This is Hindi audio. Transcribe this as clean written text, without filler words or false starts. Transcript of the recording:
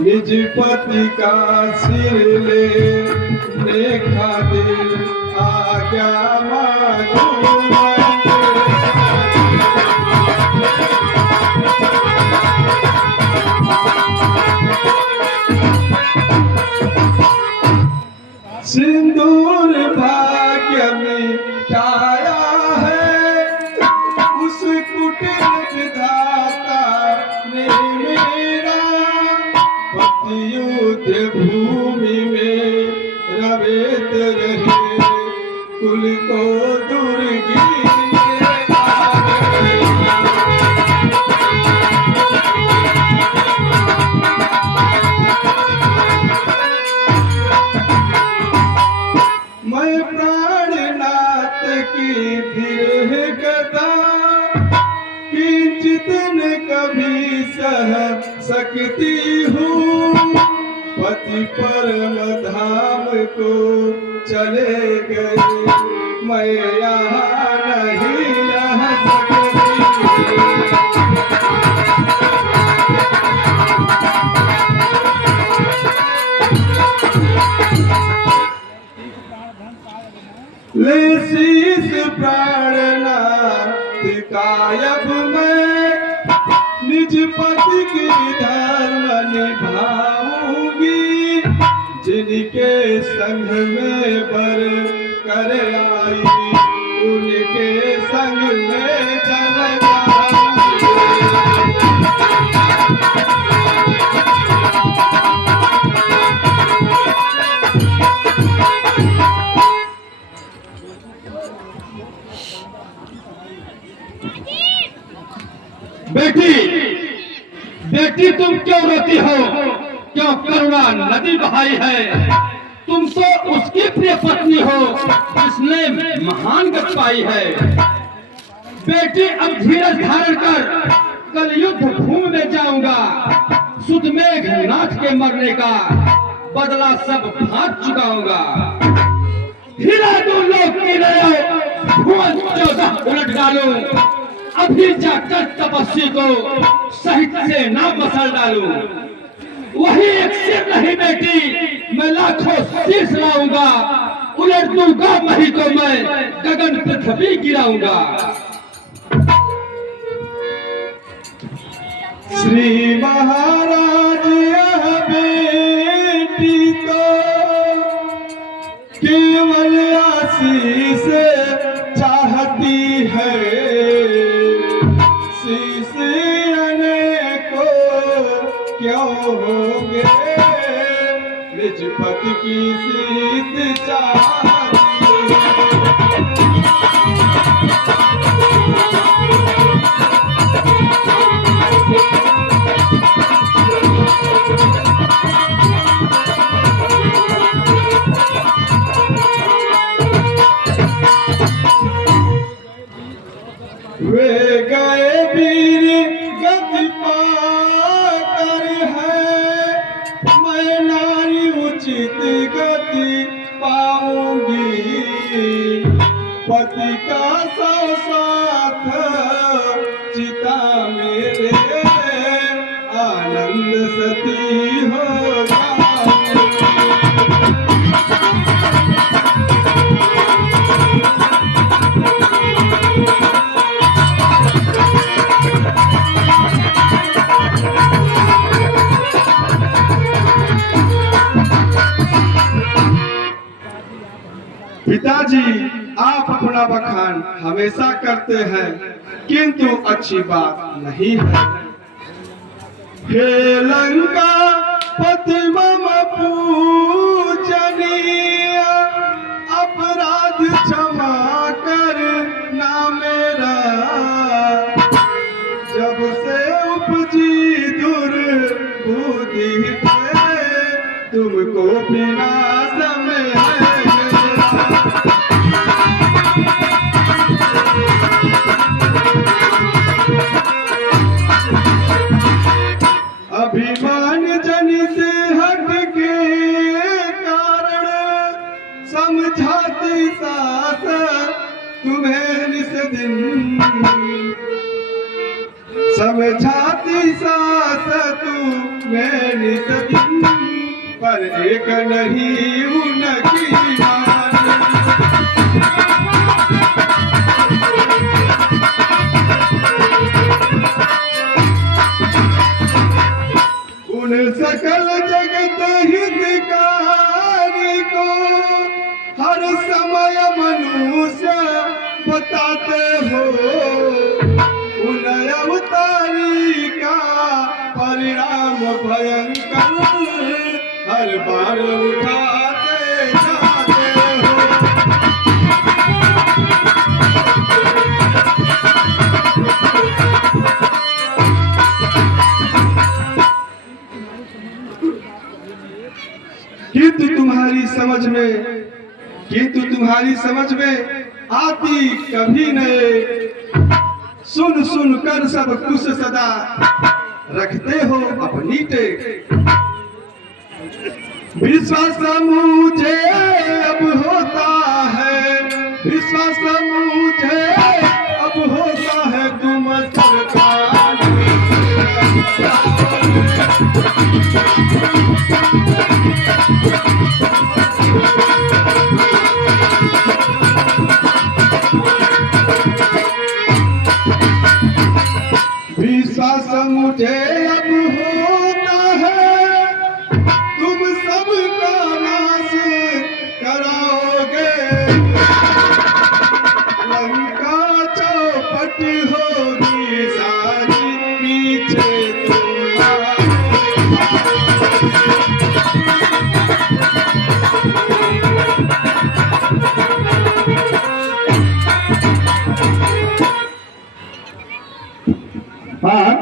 निज पति का सिर ले खातिर आज्ञा मांगू सिंदूर भाग्य मिटाया है उस कुटिल विधाता ने मेरा पति युद्ध भूमि में रवेत रहे कुल को दुर्गी मैं प्राणनाथ की फिर गदा किंचित न कभी सह सकती हूँ पति परम धाम को चले गए मैं यहाँ नहीं रह सकती ले शीस प्राणनाथ कायब मैं निज पति की धर्म निभाऊंगी जिनके संग में बर कर आई उनके संग में चल जाऊंगी बेटी बेटी तुम क्यों रोती हो क्यों करुणा नदी बहाई है तुम तो उसकी प्रिय पत्नी हो जिसने महान गति पाई है बेटी अब धीरज धारण कर कल युद्ध भूमि में जाऊंगा सुधमेघ नाथ के मरने का बदला सब भाग चुकाऊंगा हीरा दो लोग की भुवन 14 उलट डालूं अभी जाकर तपस्वी को सहित से ना मसल डालूं वही एक सिर नहीं बेटी मैं लाखों शीश लाऊंगा उलट दूंगा मही को मैं गगन पृथ्वी गिराऊंगा श्री महाराज यह बेटी तो केवल आशीष चाहती है शीश को क्यों होंगे निज पति की शीश चाहती वे गए वीर गति पाकर है मैं नारी उचित गति पाऊंगी पति का साथ चिता मेरे आनंद सती होगा पिताजी आप अपना बखान हमेशा करते हैं किंतु अच्छी बात नहीं है हे लंका पति मम पूजनीय अपराध क्षमा कर ना मेरा जब से उपजी दुर्बुद्धि तुमको बिना समय अभिमान जनित हट के कारण समझाती सास तुम्हें निस दिन समझाती सास तुम्हें नित दिन, पर एक नहीं उनकी माने। उन सकल जगत हितकारी को हर समय मनुष्य बताते हो, उन अवतारी का परिणाम भयंकर हर बार उठाते जाते हो। किंतु तुम्हारी समझ में आती कभी नहीं। सुन सुन कर सब कुछ सदा रखते हो अपनी टेक। विश्वास मुझे अब होता है, विश्वास मुझे अब होता है तुम सरकार। विश्वास मुझे अब होता है तुम सबका नाश कराओगे। लंका चौपट होगी सारी पीछे हाँ